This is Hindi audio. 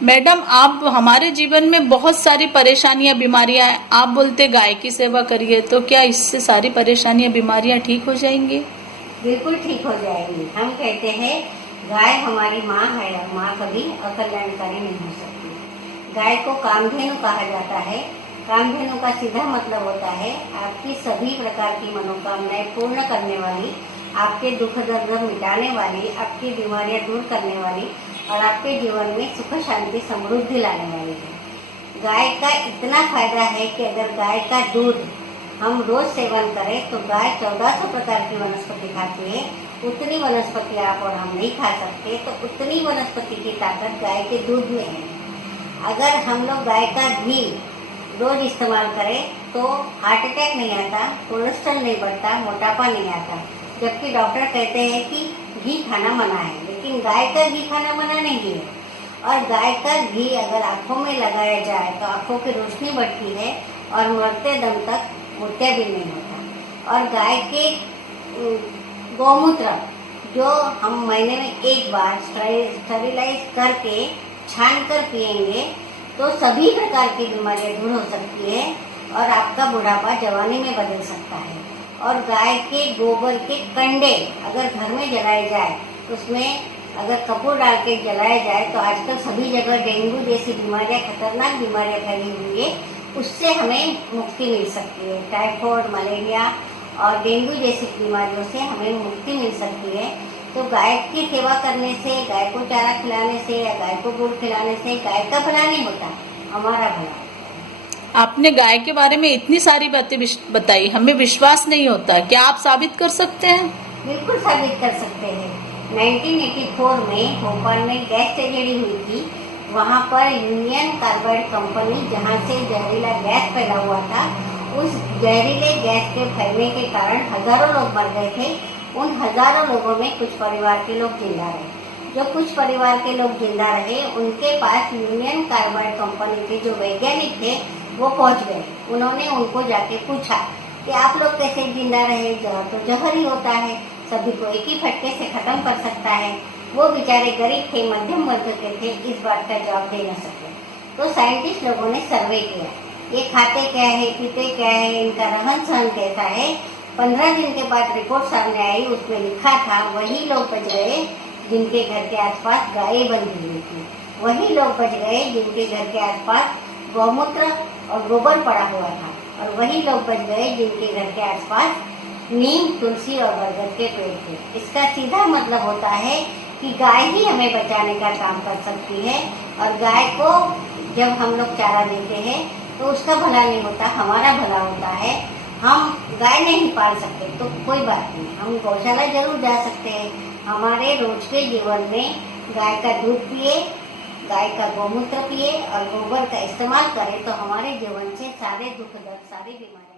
मैडम, आप हमारे जीवन में बहुत सारी परेशानियां बीमारियां हैं, आप बोलते गाय की सेवा करिए, तो क्या इससे सारी परेशानियां बीमारियां ठीक हो जाएंगी? बिल्कुल ठीक हो जाएगी। हम कहते हैं गाय हमारी माँ है और माँ कभी अकल्याणकारी नहीं हो सकती। गाय को कामधेनु कहा जाता है। कामधेनु का सीधा मतलब होता है आपकी सभी प्रकार की मनोकामनाएं पूर्ण करने वाली, आपके दुख दर्द मिटाने वाली, आपकी बीमारियां दूर करने वाली और आपके जीवन में सुख शांति समृद्धि लाने वाली है। गाय का इतना फायदा है कि अगर गाय का दूध हम रोज सेवन करें तो गाय 1400 प्रकार की वनस्पति खाती है। उतनी वनस्पति आप और हम नहीं खा सकते, तो उतनी वनस्पति की ताकत गाय के दूध में है। अगर हम लोग गाय का घी रोज इस्तेमाल करें तो हार्ट अटैक नहीं आता, कोलेस्ट्रॉल नहीं बढ़ता, मोटापा नहीं आता। जबकि डॉक्टर कहते हैं कि घी खाना मना है, लेकिन गाय का घी खाना मना नहीं है। और गाय का घी अगर आंखों में लगाया जाए तो आंखों की रोशनी बढ़ती है और मरते दम तक मोतियाबिंद नहीं होता। और गाय के गौमूत्र जो हम महीने में एक बार स्टरीलाइज करके छान कर पिएंगे तो सभी प्रकार की बीमारियां दूर हो सकती है और आपका बुढ़ापा जवानी में बदल सकता है। और गाय के गोबर के कंडे अगर घर में जलाए जाए, उसमें अगर कपूर डाल के जलाया जाए तो आजकल सभी जगह डेंगू जैसी बीमारियां, खतरनाक बीमारियां फैली हुई है, उससे हमें मुक्ति मिल सकती है। टाइफाइड, मलेरिया और डेंगू जैसी बीमारियों से हमें मुक्ति मिल सकती है। तो गाय की सेवा करने से, गाय को चारा खिलाने से या गाय को गुड़ खिलाने से गाय का भला नहीं होता, हमारा भला। आपने गाय के बारे में इतनी सारी बातें बताई, हमें विश्वास नहीं होता, क्या आप साबित कर सकते हैं? बिल्कुल साबित कर सकते हैं। 1984 में भोपाल में गैस ट्रेजेडी हुई थी। वहाँ पर यूनियन कार्बाइड कंपनी, जहाँ से जहरीला गैस फैला हुआ था, उस जहरीले गैस के फैलने के कारण हजारों लोग मर गए थे। उन हजारों लोगों में कुछ परिवार के लोग जिंदा रहे। जो कुछ परिवार के लोग जिंदा रहे, उनके पास यूनियन कार्बाइड कंपनी के जो वैज्ञानिक थे वो पहुंच गए। उन्होंने उनको जाके पूछा कि आप लोग कैसे जिंदा रहे, जहर तो जहर ही होता है, सभी को एक ही फटके से खत्म कर सकता है। वो बेचारे गरीब थे, मध्यम वर्ग के थे, इस बात का जवाब दे न सके। तो साइंटिस्ट लोगों ने सर्वे किया, ये खाते क्या है, पीते क्या है, इनका रहन सहन कैसा है। 15 दिन के बाद रिपोर्ट सामने आई, उसमें लिखा था वही लोग बच गए जिनके घर के आसपास गायें बंधी हुई थी। वही लोग बच गए जिनके घर के आसपास गौमूत्र और गोबर पड़ा हुआ था। और वही लोग बच गए जिनके घर के आसपास नीम, तुलसी और बरगद के पेड़ थे। इसका सीधा मतलब होता है कि गाय ही हमें बचाने का काम कर सकती है। और गाय को जब हम लोग चारा देते हैं तो उसका भला नहीं होता, हमारा भला होता है। हम गाय नहीं पाल सकते तो कोई बात नहीं, हम गौशाला जरूर जा सकते हैं। हमारे रोज के जीवन में गाय का दूध पिए, गाय का गौमूत्र पिए और गोबर का इस्तेमाल करें तो हमारे जीवन से सारे दुख दर्द, सारी बीमारियां